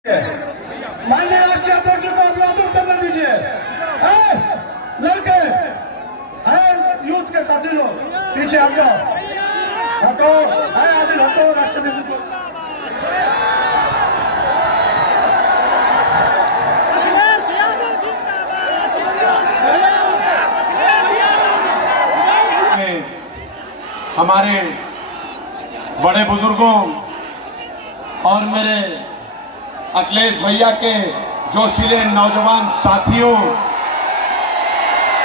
माननीय राष्ट्रीय अध्यक्ष को अभिवादन करने दीजिए। लड़के यूथ के साथी लोग पीछे आ जाओ, हटो, आदिल हटो। राष्ट्रपति को हमारे बड़े बुजुर्गों और मेरे अखिलेश भैया के जोशीले नौजवान साथियों,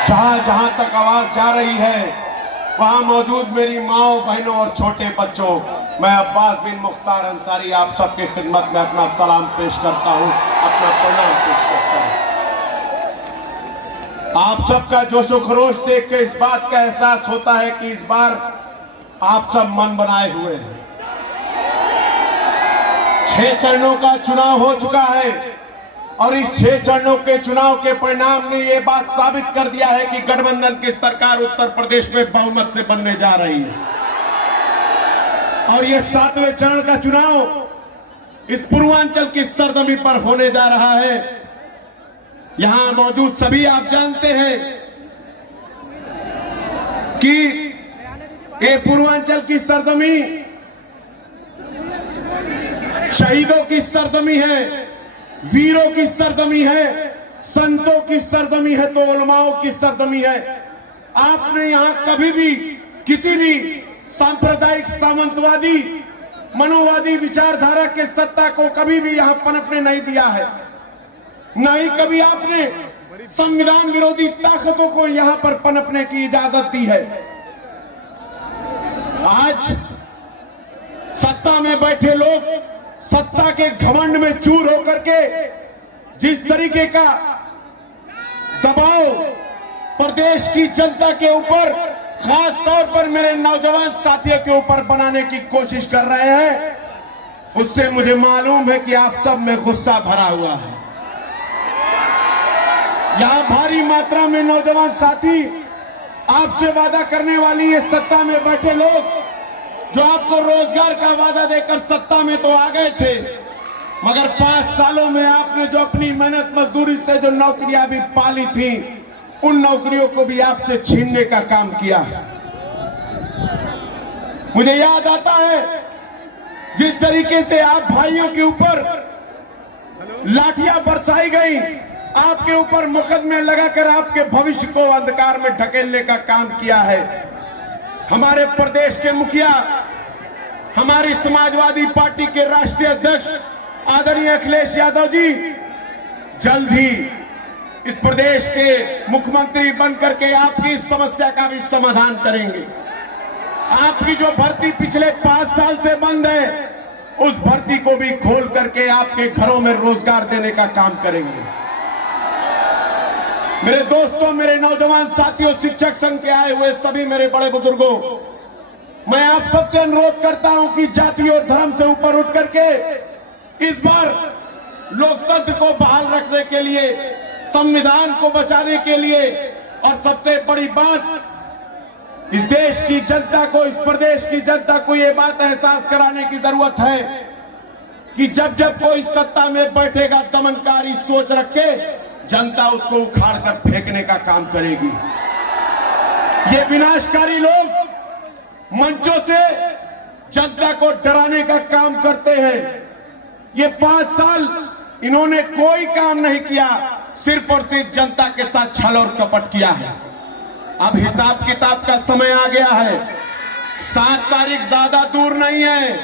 जहां जहां तक आवाज जा रही है वहां मौजूद मेरी माओ, बहनों और छोटे बच्चों, मैं अब्बास बिन मुख्तार अंसारी आप सबकी खिदमत में अपना सलाम पेश करता हूं, अपना प्रणाम पेश करता हूं। आप सबका जोशो खरोश देख के इस बात का एहसास होता है कि इस बार आप सब मन बनाए हुए हैं। 6 चरणों का चुनाव हो चुका है और इस 6 चरणों के चुनाव के परिणाम ने यह बात साबित कर दिया है कि गठबंधन की सरकार उत्तर प्रदेश में बहुमत से बनने जा रही है। और यह 7वें चरण का चुनाव इस पूर्वांचल की सरजमी पर होने जा रहा है। यहां मौजूद सभी आप जानते हैं कि ये पूर्वांचल की सरजमी शहीदों की सरजमी है, वीरों की सरजमी है, संतों की सरजमी है, तो उलमाओं की सरजमी है। आपने यहां कभी भी किसी भी सांप्रदायिक सामंतवादी मनोवादी विचारधारा के सत्ता को कभी भी यहां पनपने नहीं दिया है। न ही कभी आपने संविधान विरोधी ताकतों को यहां पर पनपने की इजाजत दी है। आज सत्ता में बैठे लोग सत्ता के घमंड में चूर होकर के जिस तरीके का दबाव प्रदेश की जनता के ऊपर, खास तौर पर मेरे नौजवान साथियों के ऊपर बनाने की कोशिश कर रहे हैं, उससे मुझे मालूम है कि आप सब में गुस्सा भरा हुआ है। यहां भारी मात्रा में नौजवान साथी आपसे वादा करने वाली ये सत्ता में बैठे लोग, जो आपको रोजगार का वादा देकर सत्ता में तो आ गए थे, मगर 5 सालों में आपने जो अपनी मेहनत मजदूरी से जो नौकरियां भी पाली थी, उन नौकरियों को भी आपसे छीनने का काम किया। मुझे याद आता है जिस तरीके से आप भाइयों के ऊपर लाठियां बरसाई गई, आपके ऊपर मुकदमे लगाकर आपके भविष्य को अंधकार में ढकेलने का काम किया है। हमारे प्रदेश के मुखिया, हमारी समाजवादी पार्टी के राष्ट्रीय अध्यक्ष आदरणीय अखिलेश यादव जी जल्द ही इस प्रदेश के मुख्यमंत्री बनकर के आपकी इस समस्या का भी समाधान करेंगे। आपकी जो भर्ती पिछले 5 साल से बंद है, उस भर्ती को भी खोल करके आपके घरों में रोजगार देने का काम करेंगे। मेरे दोस्तों, मेरे नौजवान साथियों, शिक्षक संघ के आए हुए सभी मेरे बड़े बुजुर्गों, मैं आप सबसे अनुरोध करता हूं कि जाति और धर्म से ऊपर उठ करके इस बार लोकतंत्र को बहाल रखने के लिए, संविधान को बचाने के लिए, और सबसे बड़ी बात, इस देश की जनता को, इस प्रदेश की जनता को यह बात एहसास कराने की जरूरत है कि जब जब कोई सत्ता में बैठेगा दमनकारी सोच रख के, जनता उसको उखाड़ कर फेंकने का काम करेगी। ये विनाशकारी लोग मंचों से जनता को डराने का काम करते हैं। ये 5 साल इन्होंने कोई काम नहीं किया, सिर्फ और सिर्फ जनता के साथ छल और कपट किया है। अब हिसाब किताब का समय आ गया है। 7 तारीख ज्यादा दूर नहीं है।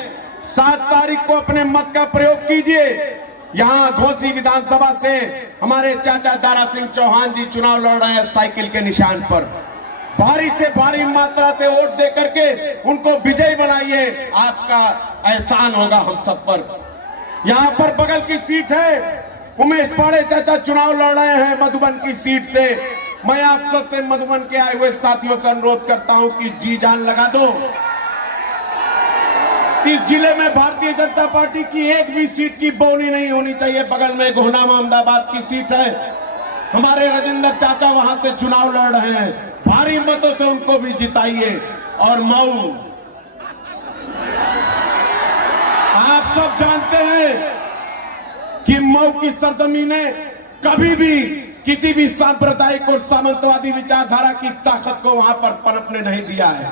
7 तारीख को अपने मत का प्रयोग कीजिए। यहां घोसी विधानसभा से हमारे चाचा दारा सिंह चौहान जी चुनाव लड़ रहे हैं साइकिल के निशान पर। भारी से भारी मात्रा से वोट दे करके उनको विजयी बनाइए, आपका एहसान होगा हम सब पर। यहां पर बगल की सीट है, उमेश पाड़े चाचा चुनाव लड़ रहे हैं मधुबन की सीट से। मैं आप सबसे मधुबन के आए हुए साथियों से अनुरोध करता हूं कि जी जान लगा दो। इस जिले में भारतीय जनता पार्टी की एक भी सीट की बोनी नहीं होनी चाहिए। बगल में गोहना अहमदाबाद की सीट है, हमारे राजेंद्र चाचा वहां से चुनाव लड़ रहे हैं, भारी मतों से उनको भी जिताइए। और मऊ, आप सब जानते हैं कि मऊ की सरजमी ने कभी भी किसी भी सांप्रदायिक और सामंतवादी विचारधारा की ताकत को वहां पर पनपने नहीं दिया है।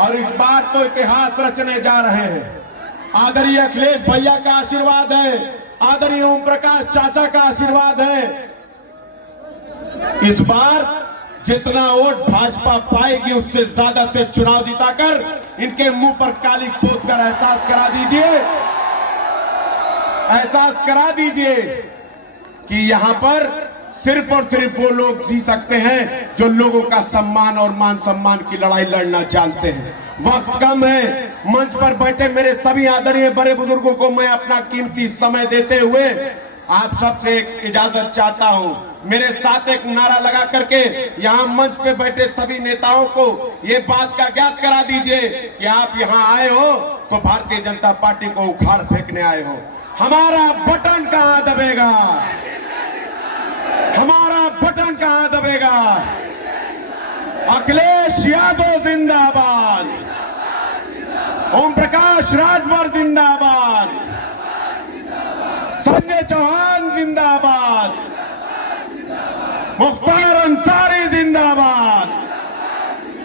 और इस बार तो इतिहास रचने जा रहे हैं। आदरणीय अखिलेश भैया का आशीर्वाद है, आदरणीय ओम प्रकाश चाचा का आशीर्वाद है। इस बार जितना वोट भाजपा पाएगी उससे ज्यादा से चुनाव जिताकर इनके मुंह पर काली पोत कर एहसास करा दीजिए कि यहां पर सिर्फ और सिर्फ वो लोग जी सकते हैं जो लोगों का सम्मान और मान सम्मान की लड़ाई लड़ना जानते हैं। वक्त कम है। मंच पर बैठे मेरे सभी आदरणीय बड़े बुजुर्गों को मैं अपना कीमती समय देते हुए आप सबसे एक इजाजत चाहता हूं। मेरे साथ एक नारा लगा करके यहां मंच पे बैठे सभी नेताओं को ये बात का ज्ञात करा दीजिए कि आप यहां आए हो तो भारतीय जनता पार्टी को उखाड़ फेंकने आए हो। हमारा बटन कहां दबेगा? हमारा बटन कहां दबेगा? अखिलेश यादव जिंदाबाद, ओम प्रकाश राजभर जिंदाबाद, संजय चौहान जिंदाबाद, मुख्तार अंसारी जिंदाबाद।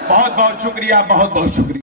बहुत बहुत शुक्रिया, बहुत बहुत शुक्रिया।